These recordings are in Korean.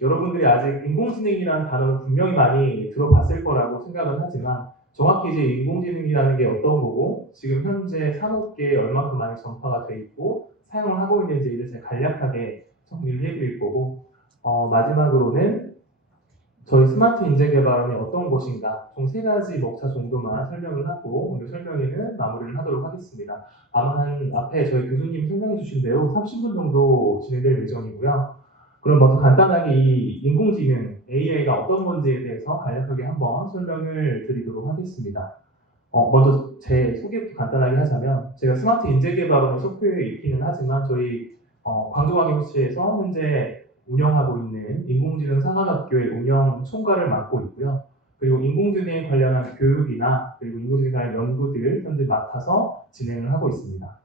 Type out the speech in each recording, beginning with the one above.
여러분들이 아직 인공지능이라는 단어를 분명히 많이 들어봤을 거라고 생각은 하지만 정확히 이제 인공지능이라는 게 어떤 거고 지금 현재 산업계에 얼마큼 많이 전파가 돼 있고 사용을 하고 있는지를 제가 간략하게 정리를 해드릴 거고 마지막으로는 저희 스마트 인재 개발원이 어떤 곳인가 총 3가지 목차 정도만 설명을 하고 오늘 설명회는 마무리를 하도록 하겠습니다. 아마 한 앞에 저희 교수님 설명해 주신 대로 30분 정도 진행될 예정이고요. 그럼 먼저 간단하게 이 인공지능 AI가 어떤 건지에 대해서 간략하게 한번 설명을 드리도록 하겠습니다. 먼저 제 소개부터 간단하게 하자면 제가 스마트 인재개발원의 소표에 있기는 하지만 저희 광주광역시에서 현재 운영하고 있는 인공지능 상업학교의 운영 총괄을 맡고 있고요. 그리고 인공지능에 관련한 교육이나 그리고 인공지능에 관련 연구들 현재 맡아서 진행을 하고 있습니다.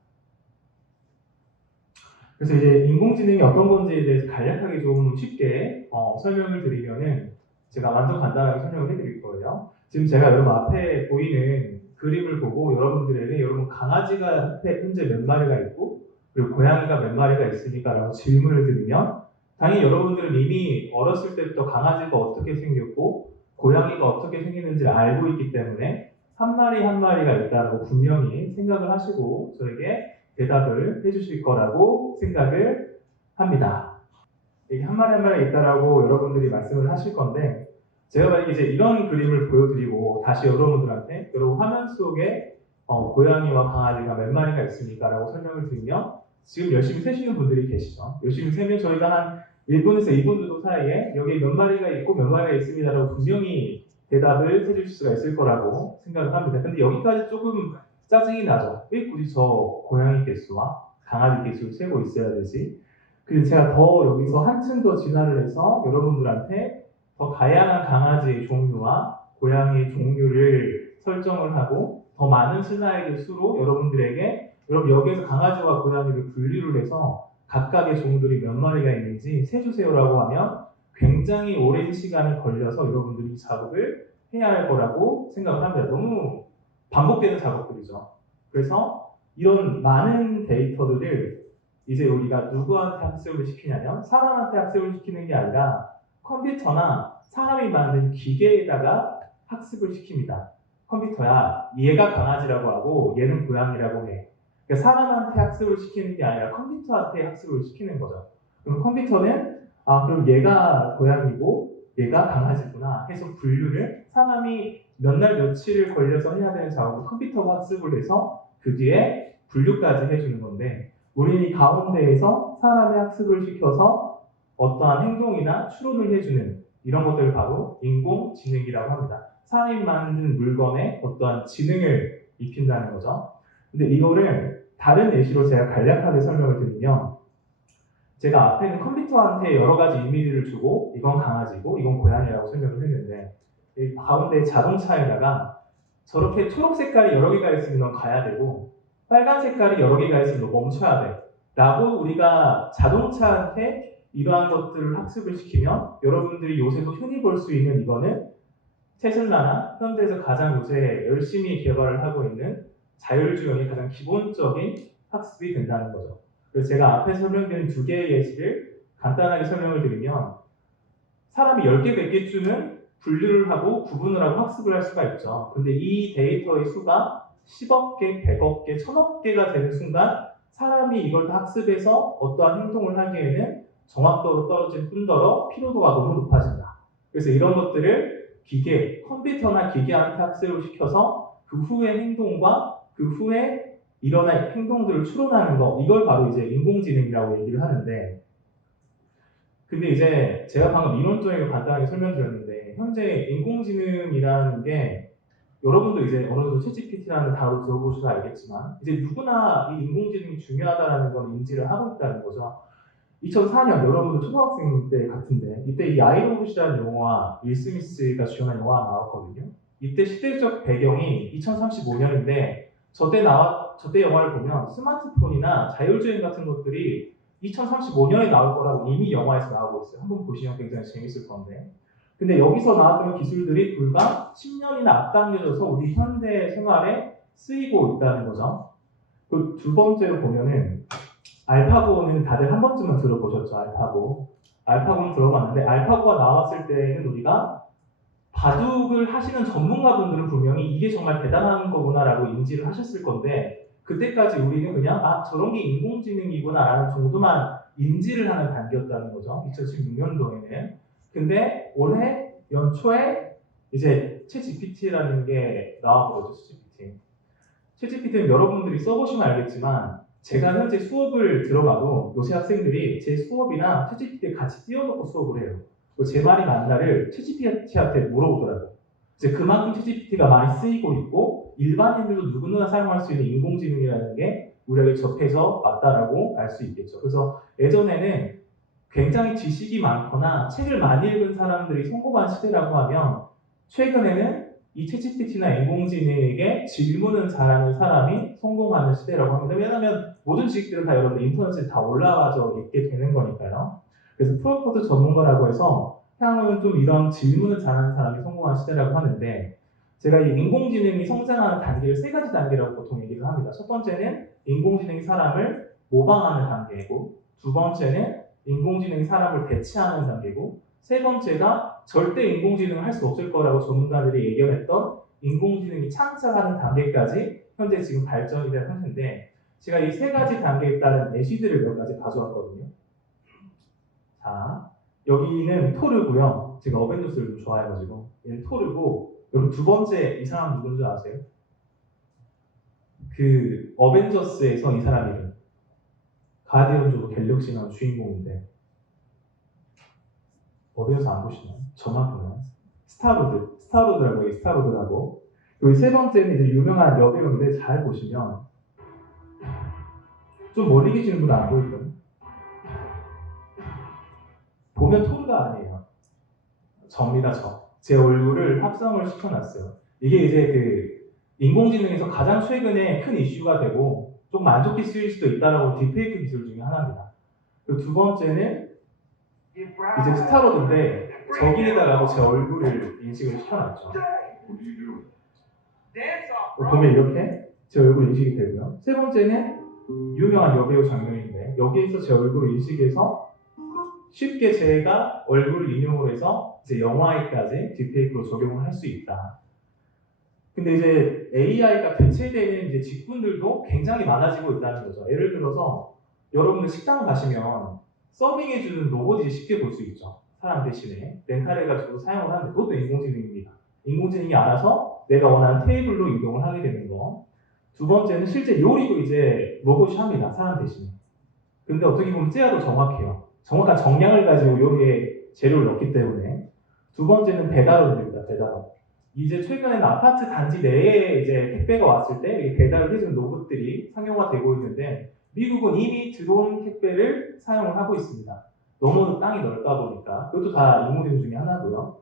그래서 이제 인공지능이 어떤 건지에 대해서 간략하게 좀 쉽게 설명을 드리면은 제가 완전 간단하게 설명을 해드릴 거예요. 지금 제가 여러분 앞에 보이는 그림을 보고 여러분들에게 여러분 강아지가 현재 몇 마리가 있고 그리고 고양이가 몇 마리가 있으니까 라고 질문을 드리면 당연히 여러분들은 이미 어렸을 때부터 강아지가 어떻게 생겼고 고양이가 어떻게 생겼는지를 알고 있기 때문에 한 마리 한 마리가 있다고 분명히 생각을 하시고 저에게 대답을 해주실 거라고 생각을 합니다. 이게 한 마리 한 마리 있다라고 여러분들이 말씀을 하실 건데 제가 만약에 이제 이런 그림을 보여드리고 다시 여러분들한테 여러분 화면 속에 고양이와 강아지가 몇 마리가 있습니까? 라고 설명을 드리면 지금 열심히 세시는 분들이 계시죠. 열심히 세면 저희가 한 1분에서 2분 정도 사이에 여기 몇 마리가 있고 몇 마리가 있습니다. 라고 분명히 대답을 해주실 수가 있을 거라고 생각을 합니다. 근데 여기까지 조금 짜증이 나죠. 왜 굳이 저 고양이 개수와 강아지 개수를 세고 있어야 되지? 그래서 제가 더 여기서 한층 더 진화를 해서 여러분들한테 더 다양한 강아지의 종류와 고양이의 종류를 설정을 하고 더 많은 슬라이드 수로 여러분들에게 여러분 여기에서 강아지와 고양이를 분류를 해서 각각의 종들이 몇 마리가 있는지 세주세요라고 하면 굉장히 오랜 시간이 걸려서 여러분들이 작업을 해야 할 거라고 생각을 합니다. 너무 반복되는 작업들이죠. 그래서 이런 많은 데이터들을 이제 우리가 누구한테 학습을 시키냐면 사람한테 학습을 시키는 게 아니라 컴퓨터나 사람이 만든 기계에다가 학습을 시킵니다. 컴퓨터야 얘가 강아지라고 하고 얘는 고양이라고 해. 그러니까 사람한테 학습을 시키는 게 아니라 컴퓨터한테 학습을 시키는 거죠. 그럼 컴퓨터는 그럼 얘가 고양이고 얘가 강아지구나 해서 분류를 사람이 몇 날 며칠을 걸려서 해야 되는 작업을 컴퓨터가 학습을 해서 그 뒤에 분류까지 해주는 건데 우리는 이 가운데에서 사람의 학습을 시켜서 어떠한 행동이나 추론을 해주는 이런 것들을 바로 인공지능이라고 합니다. 사람이 만든 물건에 어떠한 지능을 입힌다는 거죠. 근데 이거를 다른 예시로 제가 간략하게 설명을 드리면 제가 앞에는 컴퓨터한테 여러 가지 이미지를 주고 이건 강아지고 이건 고양이라고 설명을 했는데 이 가운데 자동차에다가 저렇게 초록 색깔이 여러 개가 있으면 넌 가야 되고 빨간 색깔이 여러 개가 있으면 너 멈춰야 돼 라고 우리가 자동차한테 이러한 것들을 학습을 시키면 여러분들이 요새도 흔히 볼 수 있는 이거는 테슬라나 현대에서 가장 요새 열심히 개발을 하고 있는 자율주행의 가장 기본적인 학습이 된다는 거죠. 그래서 제가 앞에 설명드린 2개의 예시를 간단하게 설명을 드리면 사람이 10개, 100개쯤은 분류를 하고 구분을 하고 학습을 할 수가 있죠. 근데 이 데이터의 수가 10억 개, 100억 개, 1000억 개가 되는 순간 사람이 이걸 다 학습해서 어떠한 행동을 하기에는 정확도로 떨어질 뿐더러 피로도가 너무 높아진다. 그래서 이런 것들을 기계, 컴퓨터나 기계한테 학습을 시켜서 그 후의 행동과 그 후에 일어날 행동들을 추론하는 거, 이걸 바로 이제 인공지능이라고 얘기를 하는데 근데 이제 제가 방금 이론적으로 간단하게 설명드렸는데 현재 인공지능이라는 게 여러분도 이제 어느 정도 챗GPT라는 단어를 들어보셔서 알겠지만 이제 누구나 이 인공지능이 중요하다는 건 인지를 하고 있다는 거죠. 2004년 여러분도 초등학생 때 같은데 이때 이 아이로봇이라는 영화 윌 스미스가 주연한 영화가 나왔거든요. 이때 시대적 배경이 2035년인데 저때 영화를 보면 스마트폰이나 자율주행 같은 것들이 2035년에 나올 거라고 이미 영화에서 나오고 있어요. 한번 보시면 굉장히 재밌을 건데. 근데 여기서 나왔던 기술들이 불과 10년이나 앞당겨져서 우리 현대 생활에 쓰이고 있다는 거죠. 그 두 번째로 보면은 알파고는 다들 한 번쯤은 들어보셨죠, 알파고. 알파고는 들어봤는데 알파고가 나왔을 때에는 우리가 바둑을 하시는 전문가분들은 분명히 이게 정말 대단한 거구나라고 인지를 하셨을 건데 그때까지 우리는 그냥 저런 게 인공지능이구나라는 정도만 인지를 하는 단계였다는 거죠. 2016년도에는. 근데 올해 연초에 이제 챗GPT라는 게 나와버렸죠. 챗GPT는 여러분들이 써보시면 알겠지만 제가 현재 수업을 들어가도 요새 학생들이 제 수업이랑 챗GPT에 같이 띄워놓고 수업을 해요. 제 말이 맞나를 챗GPT한테 물어보더라고요. 이제 그만큼 챗GPT가 많이 쓰이고 있고 일반인들도 누구나 사용할 수 있는 인공지능이라는 게 우리에게 접해져 왔다라고 알 수 있겠죠. 그래서 예전에는 굉장히 지식이 많거나 책을 많이 읽은 사람들이 성공한 시대라고 하면 최근에는 이 챗GPT나 인공지능에게 질문을 잘하는 사람이 성공하는 시대라고 합니다. 왜냐하면 모든 지식들은 다 여러분들 인터넷에 다 올라와져 있게 되는 거니까요. 그래서 프롬프트 전문가라고 해서 향후는 좀 이런 질문을 잘하는 사람이 성공한 시대라고 하는데 제가 이 인공지능이 성장하는 단계를 세 가지 단계라고 보통 얘기를 합니다. 첫 번째는 인공지능이 사람을 모방하는 단계이고 두 번째는 인공지능이 사람을 대체하는 단계고 세 번째가 절대 인공지능을 할 수 없을 거라고 전문가들이 예견했던 인공지능이 창작하는 단계까지 현재 지금 발전이 된 상태인데 제가 이 세 가지 단계에 따른 예시들을 몇 가지 가져왔거든요. 자, 여기는 토르고요. 제가 어벤져스를 좀 좋아해가지고 얘는 토르고 여러분 두 번째 이 사람 누군지 아세요? 그 어벤져스에서 이 사람 이름 가디언즈 오브 갤럭시 나온 주인공인데 어벤져스 안 보시나요? 저만 보나요? 스타로드라고 해요. 스타로드라고. 여기 세 번째는 이제 유명한 여배우인데 잘 보시면 좀 멀리 계시는 분은 안 보일거예요. 보면 토르가 아니에요. 접니다, 저. 제 얼굴을 합성을 시켜놨어요. 이게 이제 그 인공지능에서 가장 최근에 큰 이슈가 되고 좀 만족히 쓰일 수도 있다라고 딥페이크 기술 중에 하나입니다. 그리고 두 번째는 이제 스타로드인데 저기에다가 제 얼굴을 인식을 시켜놨죠. 보면 이렇게 제 얼굴 인식이 되고요. 세 번째는 유명한 여배우 장면인데 여기에서 제 얼굴을 인식해서 쉽게 제가 얼굴을 인용을 해서 이제 영화에까지 딥페이크로 적용을 할 수 있다. 근데 이제 AI가 대체되는 이제 직군들도 굉장히 많아지고 있다는 거죠. 예를 들어서 여러분들 식당 가시면 서빙해주는 로봇이 쉽게 볼 수 있죠. 사람 대신에 렌탈해가지고 사용을 하는데 그것도 인공지능입니다. 인공지능이 알아서 내가 원하는 테이블로 이동을 하게 되는 거. 두 번째는 실제 요리도 이제 로봇이 합니다. 사람 대신에. 근데 어떻게 보면 째야도 정확해요. 정확한 정량을 가지고 요리에 재료를 넣기 때문에. 두 번째는 배달원입니다. 배달원. 이제 최근에는 아파트 단지 내에 이제 택배가 왔을 때 배달을 해주는 로봇들이 상용화되고 있는데 미국은 이미 들어온 택배를 사용을 하고 있습니다. 너무 땅이 넓다 보니까 그것도 다 인공지능 중에 하나고요.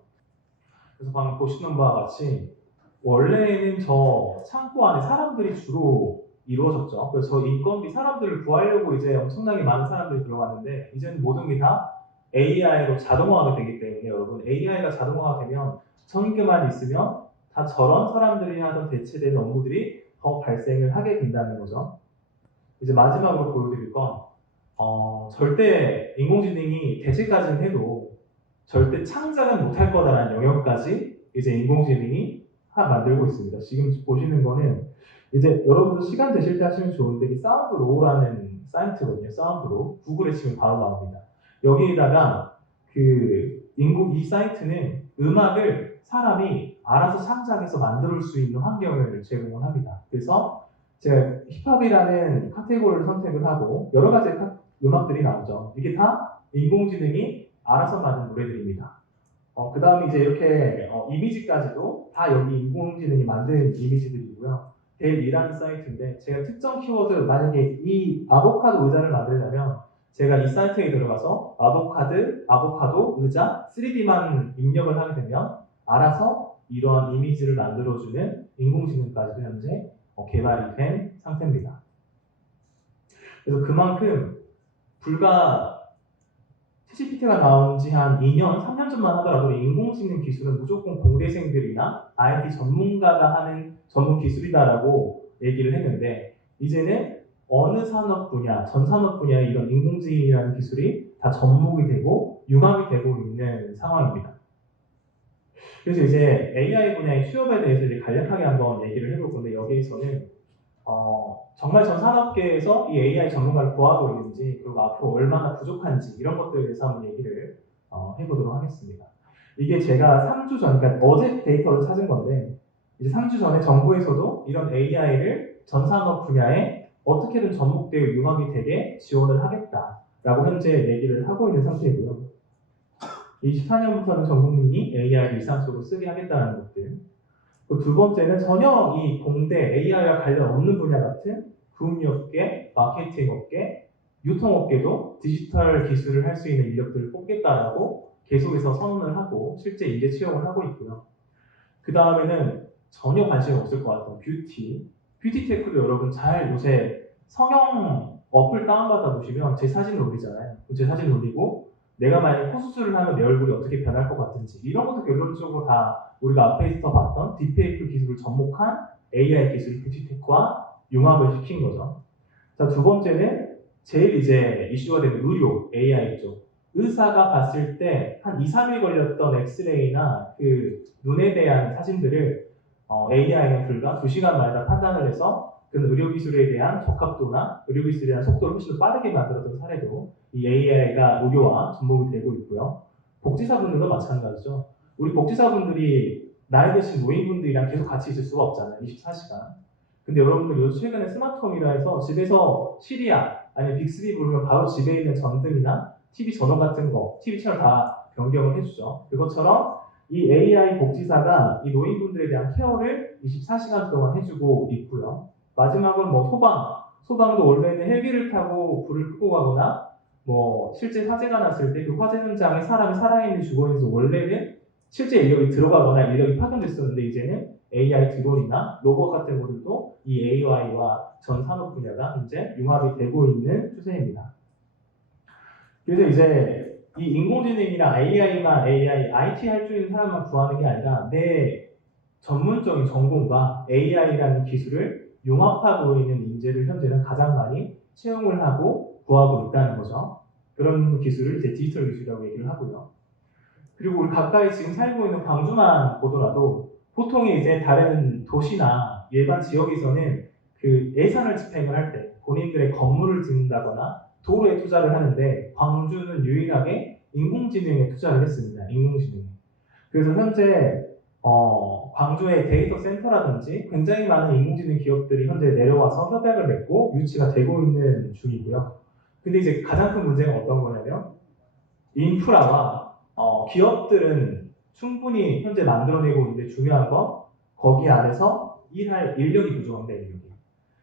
그래서 방금 보시는 바와 같이 원래는 저 창고 안에 사람들이 주로 이루어졌죠. 그래서 저 인건비 사람들을 구하려고 이제 엄청나게 많은 사람들이 들어갔는데 이제는 모든 게 다 AI로 자동화가 되기 때문에 여러분 AI가 자동화가 되면 선임만 있으면 다 저런 사람들이 하던 대체되는 업무들이 더 발생을 하게 된다는 거죠. 이제 마지막으로 보여드릴 건 절대 인공지능이 대체까지는 해도 절대 창작은 못할 거다라는 영역까지 이제 인공지능이 만들고 있습니다. 지금 보시는 거는 이제 여러분들 시간 되실 때 하시면 좋은데 이 사운드로우라는 사이트거든요. 사운드로우. 구글에 치면 바로 나옵니다. 여기에다가 이 사이트는 음악을 사람이 알아서 창작해서 만들 수 있는 환경을 제공을 합니다. 그래서 제가 힙합이라는 카테고리를 선택을 하고 여러 가지 음악들이 나오죠. 이게 다 인공지능이 알아서 만든 노래들입니다. 그 다음에 이제 이렇게 이미지까지도 다 여기 인공지능이 만든 이미지들이고요. 델이라는 사이트인데 제가 특정 키워드 만약에 이 아보카도 의자를 만들려면 제가 이 사이트에 들어가서 아보카도 의자 3D만 입력을 하게 되면 알아서 이러한 이미지를 만들어주는 인공지능까지도 현재 개발이 된 상태입니다. 그래서 그만큼 불과 챗GPT가 나온 지 한 2년, 3년 전만 하더라도 인공지능 기술은 무조건 공대생들이나 IT 전문가가 하는 전문 기술이다라고 얘기를 했는데 이제는 어느 산업 분야, 전 산업 분야에 이런 인공지능이라는 기술이 다 접목이 되고 융합이 되고 있는 상황입니다. 그래서 이제 AI 분야의 취업에 대해서 이제 간략하게 한번 얘기를 해볼 건데, 여기에서는 정말 전 산업계에서 이 AI 전문가를 구하고 있는지, 그리고 앞으로 얼마나 부족한지, 이런 것들에 대해서 한번 얘기를 해보도록 하겠습니다. 이게 제가 3주 전, 그러니까 어제 데이터를 찾은 건데, 이제 3주 전에 정부에서도 이런 AI를 전 산업 분야에 어떻게든 접목되어 융합이 되게 지원을 하겠다라고 현재 얘기를 하고 있는 상태이고요. 24년부터는 전 국민이 AI를 일상적으로 쓰게 하겠다는 것들. 두 번째는 전혀 이 공대 AI와 관련 없는 분야 같은 금융업계, 마케팅업계, 유통업계도 디지털 기술을 할 수 있는 인력들을 뽑겠다라고 계속해서 선언을 하고 실제 인재 채용을 하고 있고요. 그 다음에는 전혀 관심이 없을 것 같은 뷰티 테크도 여러분 잘 요새 성형 어플 다운받아 보시면 제 사진을 올리잖아요. 제 사진 올리고 내가 만약에 코수술을 하면 내 얼굴이 어떻게 변할 것 같은지, 이런 것도 결론적으로 다 우리가 앞에서 봤던 딥페이크 기술을 접목한 AI 기술 뷰티테크와 융합을 시킨 거죠. 자, 두 번째는 제일 이제 이슈가 되는 의료 AI 쪽. 의사가 봤을 때 한 2, 3일 걸렸던 엑스레이나 그 눈에 대한 사진들을 AI는 불과 2시간 만에 다 판단을 해서 그 의료기술에 대한 적합도나 의료기술에 대한 속도를 훨씬 더 빠르게 만들었던 사례도 이 AI가 의료와 접목이 되고 있고요. 복지사분들도 마찬가지죠. 우리 복지사분들이 나이 드신 노인분들이랑 계속 같이 있을 수가 없잖아요. 24시간. 근데 여러분들 요즘 최근에 스마트홈이라 해서 집에서 시리아 아니면 빅스비 부르면 바로 집에 있는 전등이나 TV 전원 같은 거, TV 채널 다 변경을 해주죠. 그것처럼 이 AI 복지사가 이 노인분들에 대한 케어를 24시간 동안 해주고 있고요. 마지막으로 뭐 소방도 원래는 헬기를 타고 불을 끄고 가거나 뭐 실제 화재가 났을 때 그 화재 현장에 사람이 살아있는 주거에서 원래는 실제 인력이 들어가거나 인력이 파견됐었는데, 이제는 AI 드론이나 로봇 같은 것들도 이 AI와 전 산업 분야가 현재 융합이 되고 있는 추세입니다. 그래서 이제 이 인공지능이나 AI만 IT 할 줄 있는 사람만 구하는 게 아니라 내 전문적인 전공과 AI라는 기술을 융합하고 있는 인재를 현재는 가장 많이 채용을 하고 구하고 있다는 거죠. 그런 기술을 이제 디지털 기술이라고 얘기를 하고요. 그리고 우리 가까이 지금 살고 있는 광주만 보더라도 보통의 이제 다른 도시나 일반 지역에서는 그 예산을 집행을 할 때 본인들의 건물을 짓는다거나 도로에 투자를 하는데, 광주는 유일하게 인공지능에 투자를 했습니다. 인공지능. 그래서 현재 광주의 데이터 센터라든지 굉장히 많은 인공지능 기업들이 현재 내려와서 협약을 맺고 유치가 되고 있는 중이고요. 근데 이제 가장 큰 문제가 어떤 거냐면, 인프라와 기업들은 충분히 현재 만들어내고 있는데, 중요한 건 거기 안에서 일할 인력이 부족합니다. 인력이.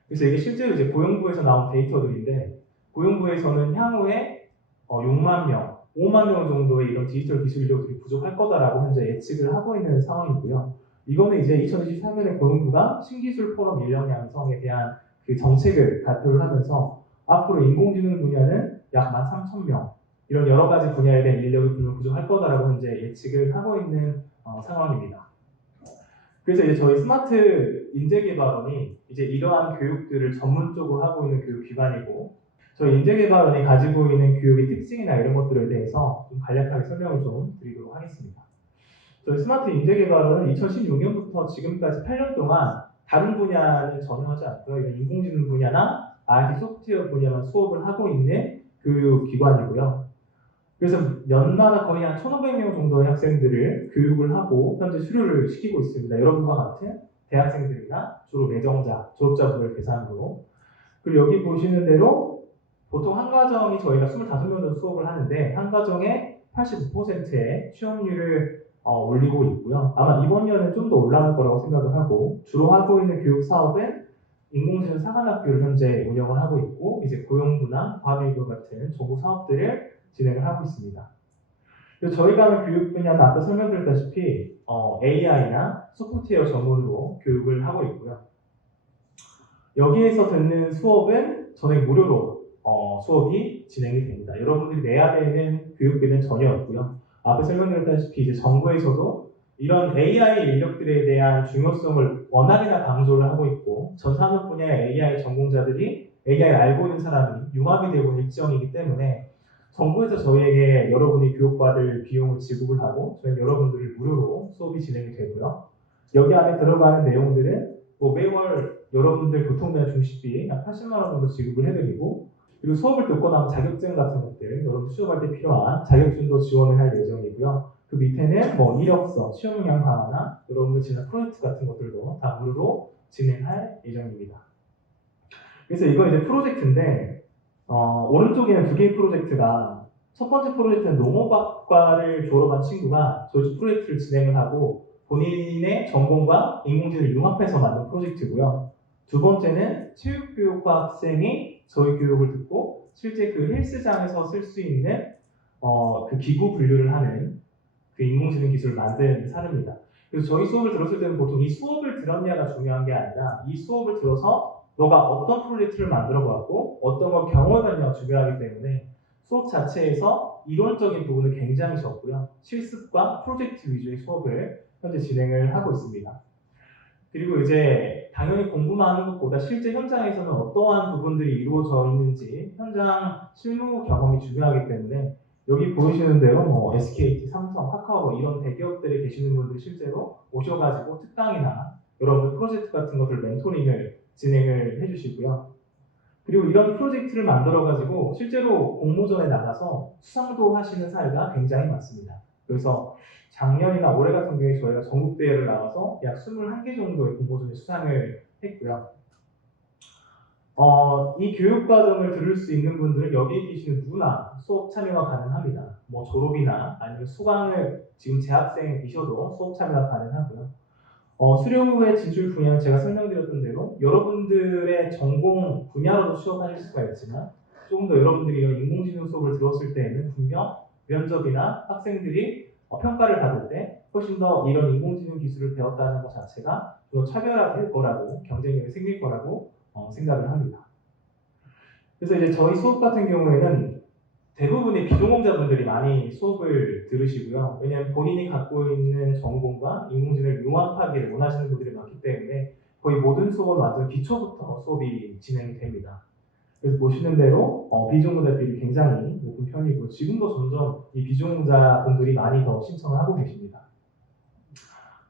그래서 이게 실제로 이제 고용부에서 나온 데이터들인데, 고용부에서는 향후에 6만 명, 5만 명 정도의 이런 디지털 기술 인력들이 부족할 거다라고 현재 예측을 하고 있는 상황이고요. 이거는 이제 2023년에 고용부가 신기술 포럼 인력 양성에 대한 그 정책을 발표를 하면서 앞으로 인공지능 분야는 약 13,000명, 이런 여러 가지 분야에 대한 인력이 부족할 거다라고 현재 예측을 하고 있는 상황입니다. 그래서 이제 저희 스마트 인재개발원이 이제 이러한 교육들을 전문적으로 하고 있는 교육기관이고, 저희 인재개발원이 가지고 있는 교육의 특징이나 이런 것들에 대해서 좀 간략하게 설명을 좀 드리도록 하겠습니다. 저희 스마트 인재개발원은 2016년부터 지금까지 8년 동안 다른 분야는 전혀 하지 않고요. 이런 인공지능 분야나 IT 소프트웨어 분야만 수업을 하고 있는 교육기관이고요. 그래서 연마다 거의 한 1,500명 정도의 학생들을 교육을 하고 현재 수료를 시키고 있습니다. 여러분과 같은 대학생들이나 주로 내정자, 졸업자분을 대상으로. 그리고 여기 보시는 대로 보통 한 과정이 저희가 25명 정도 수업을 하는데, 한 과정에 89%의 취업률을 올리고 있고요. 아마 이번 년은 좀 더 올라갈 거라고 생각을 하고, 주로 하고 있는 교육 사업은 인공지능 사관학교를 현재 운영을 하고 있고, 이제 고용부나 과학기관 같은 정부 사업들을 진행을 하고 있습니다. 그리고 저희가 하는 교육 분야는 아까 설명드렸다시피 AI나 소프트웨어 전문으로 교육을 하고 있고요. 여기에서 듣는 수업은 전액 무료로 수업이 진행이 됩니다. 여러분들이 내야 되는 교육비는 전혀 없고요. 앞에 설명드렸다시피 이제 정부에서도 이런 AI 인력들에 대한 중요성을 워낙이나 강조를 하고 있고, 전 산업 분야의 AI 전공자들이 AI를 알고 있는 사람이 융합이 되고 있는 일정이기 때문에 정부에서 저희에게 여러분이 교육받을 비용을 지급을 하고 저희는 여러분들을 무료로 수업이 진행이 되고요. 여기 안에 들어가는 내용들은 뭐 매월 여러분들 교통비나 중식비 약 80만 원 정도 지급을 해드리고 그리고 수업을 듣고 나면 자격증 같은 것들 여러분 수업할 때 필요한 자격증도 지원을 할 예정이고요. 그 밑에는 뭐 이력서, 시험용량 강화나 여러분들 지난 프로젝트 같은 것들도 다 무료로 진행할 예정입니다. 그래서 이거 이제 프로젝트인데 오른쪽에는 두 개의 프로젝트가 첫 번째 프로젝트는 농업학과를 졸업한 친구가 저희 집 프로젝트를 진행을 하고 본인의 전공과 인공지능을 융합해서 만든 프로젝트고요. 두 번째는 체육교육과 학생이 저희 교육을 듣고 실제 그 헬스장에서 쓸 수 있는 그 기구 분류를 하는 그 인공지능 기술을 만든 사례입니다. 그래서 저희 수업을 들었을 때는 보통 이 수업을 들었냐가 중요한 게 아니라 이 수업을 들어서 너가 어떤 프로젝트를 만들어봤고 어떤 걸 경험해봤냐가 중요하기 때문에 수업 자체에서 이론적인 부분은 굉장히 적고요. 실습과 프로젝트 위주의 수업을 현재 진행을 하고 있습니다. 그리고 이제 당연히 공부만 하는 것보다 실제 현장에서는 어떠한 부분들이 이루어져 있는지 현장 실무 경험이 중요하기 때문에 여기 보이시는 대로 뭐 SKT, 삼성, 카카오 이런 대기업들에 계시는 분들이 실제로 오셔가지고 특강이나 여러분 프로젝트 같은 것들 멘토링을 진행을 해주시고요. 그리고 이런 프로젝트를 만들어가지고 실제로 공모전에 나가서 수상도 하시는 사례가 굉장히 많습니다. 그래서 작년이나 올해 같은 경우에 저희가 전국대회를 나가서 약 21개 정도의 공모전에 수상을 했고요. 이 교육과정을 들을 수 있는 분들은 여기 계시는 누구나 수업 참여가 가능합니다. 뭐 졸업이나 아니면 수강을 지금 재학생이셔도 수업 참여가 가능하고요. 수료 후에 진출 분야는 제가 설명드렸던 대로 여러분들의 전공 분야로도 취업하실 수가 있지만 조금 더 여러분들이 이런 인공지능 수업을 들었을 때에는 분명 면접이나 학생들이 평가를 받을 때 훨씬 더 이런 인공지능 기술을 배웠다는 것 자체가 좀 차별화될 거라고 경쟁력이 생길 거라고 생각을 합니다. 그래서 이제 저희 수업 같은 경우에는 대부분의 비전공자분들이 많이 수업을 들으시고요. 왜냐하면 본인이 갖고 있는 전공과 인공지능을 융합하기를 원하시는 분들이 많기 때문에 거의 모든 수업은 완전 기초부터 수업이 진행이 됩니다. 그래서 보시는 대로 비전공자 비율이 굉장히 높은 편이고 지금도 점점 이 비전공자분들이 많이 더 신청을 하고 계십니다.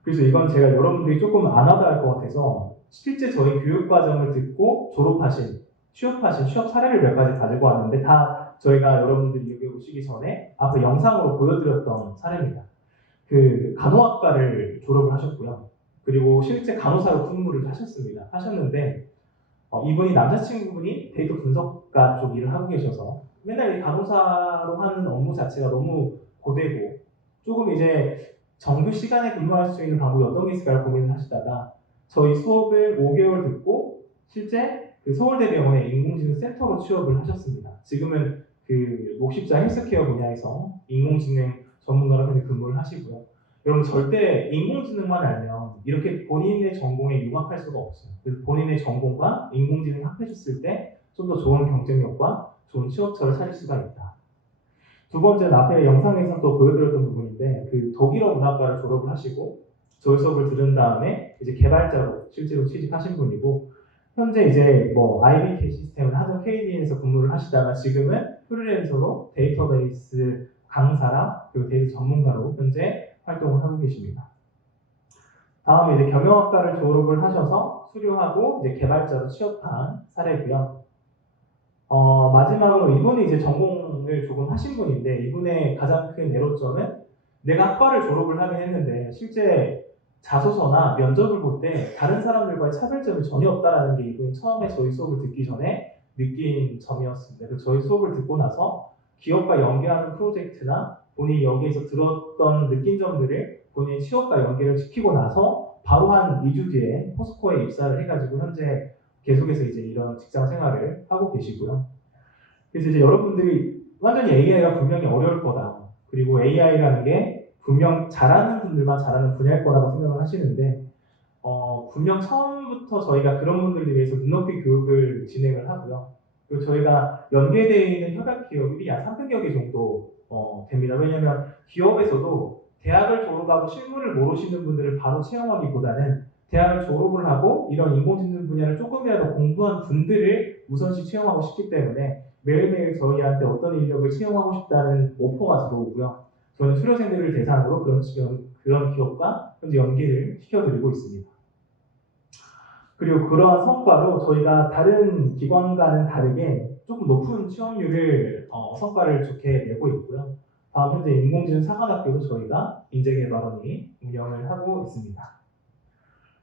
그래서 이건 제가 여러분들이 조금 안 와닿을 것 같아서 실제 저희 교육과정을 듣고 졸업하신, 취업하신 취업 사례를 몇 가지 가지고 왔는데 다 저희가 여러분들이 여기 오시기 전에 앞에 영상으로 보여드렸던 사례입니다. 그 간호학과를 졸업을 하셨고요. 그리고 실제 간호사로 근무를 하셨는데 이분이 남자친구분이 데이터 분석가 쪽 일을 하고 계셔서 맨날 이 간호사로 하는 업무 자체가 너무 고되고 조금 이제 정규 시간에 근무할 수 있는 방법이 어떤 게 있을까를 고민을 하시다가 저희 수업을 5개월 듣고 실제 그 서울대병원의 인공지능 센터로 취업을 하셨습니다. 지금은 그 목십자 헬스케어 분야에서 인공지능 전문가로 근무를 하시고요. 여러분 절대 인공지능만 알면 이렇게 본인의 전공에 융합할 수가 없어요. 그래서 본인의 전공과 인공지능이 합해졌을 때 좀 더 좋은 경쟁력과 좋은 취업처를 찾을 수가 있다. 두 번째는 앞에 영상에서 또 보여드렸던 부분인데 그 독일어 문학과를 졸업을 하시고 저희 수업을 들은 다음에 이제 개발자로 실제로 취직하신 분이고 현재 이제 뭐 IBK 시스템을 하던 KDN에서 근무를 하시다가 지금은 프리랜서로 데이터베이스 강사랑 그리고 데이터 전문가로 현재 활동을 하고 계십니다. 다음에 이제 경영학과를 졸업을 하셔서 수료하고 이제 개발자로 취업한 사례고요. 마지막으로 이분이 이제 전공을 조금 하신 분인데 이분의 가장 큰 애로점은 내가 학과를 졸업을 하긴 했는데 실제 자소서나 면접을 볼 때 다른 사람들과의 차별점이 전혀 없다라는 게 이분이 처음에 저희 수업을 듣기 전에 느낀 점이었습니다. 그래서 저희 수업을 듣고 나서 기업과 연계하는 프로젝트나 본인이 여기에서 들었던 느낀 점들을 본인의 취업과 연계를 시키고 나서 바로 한 2주 뒤에 포스코에 입사를 해가지고 현재 계속해서 이제 이런 직장 생활을 하고 계시고요. 그래서 이제 여러분들이 완전히 AI가 분명히 어려울 거다. 그리고 AI라는 게 분명 잘하는 분들만 잘하는 분야일 거라고 생각을 하시는데 분명 처음부터 저희가 그런 분들을 위해서 눈높이 교육을 진행을 하고요. 그리고 저희가 연계되어 있는 협약 기업이 약 300여 개 정도 됩니다. 왜냐하면 기업에서도 대학을 졸업하고 실무를 모르시는 분들을 바로 채용하기보다는 대학을 졸업을 하고 이런 인공지능 분야를 조금이라도 공부한 분들을 우선시 채용하고 싶기 때문에 매일매일 저희한테 어떤 인력을 채용하고 싶다는 오퍼가 들어오고요. 저는 수료생들을 대상으로 그런 기업과 현재 연계를 시켜드리고 있습니다. 그리고 그러한 성과로 저희가 다른 기관과는 다르게 조금 높은 취업률을 성과를 좋게 내고 있고요. 다음 현재 인공지능 사관학교도 저희가 인재개발원이 운영을 하고 있습니다.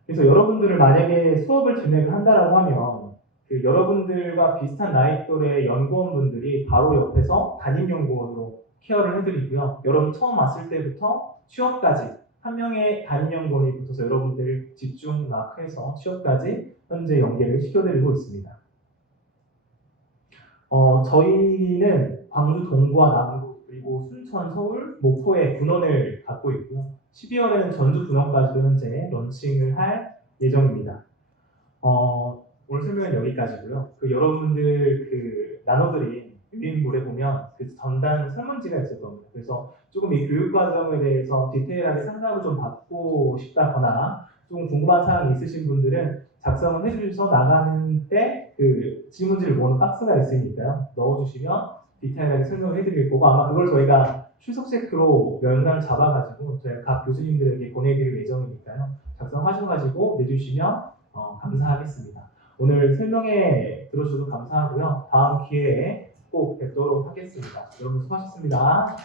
그래서 여러분들을 만약에 수업을 진행을 한다라고 하면 그 여러분들과 비슷한 나이 또래 연구원분들이 바로 옆에서 담임연구원으로 케어를 해드리고요. 여러분 처음 왔을 때부터 취업까지 한 명의 담임연구원이 붙어서 여러분들 집중 마크해서 취업까지 현재 연계를 시켜드리고 있습니다. 저희는 광주 동구와 남구 그리고 순천, 서울, 목포에 분원을 갖고 있고요. 12월에는 전주 분원까지도 현재 런칭을 할 예정입니다. 오늘 설명은 여기까지고요. 여러분들 나눠드린 유인물에 보면 그 전단 설문지가 있을 겁니다. 그래서 조금 이 교육 과정에 대해서 디테일하게 상담을 좀 받고 싶다거나 좀 궁금한 사항이 있으신 분들은 작성을 해주셔서 나가는 때 그 질문지를 모으는 박스가 있으니까요. 넣어주시면 디테일하게 설명을 해드릴 거고 아마 그걸 저희가 출석 체크로 명단을 잡아가지고 저희가 각 교수님들에게 보내드릴 예정이니까요. 작성하셔가지고 내주시면 감사하겠습니다. 오늘 설명회 들어주셔서 감사하고요. 다음 기회에 꼭 뵙도록 하겠습니다. 여러분 수고하셨습니다.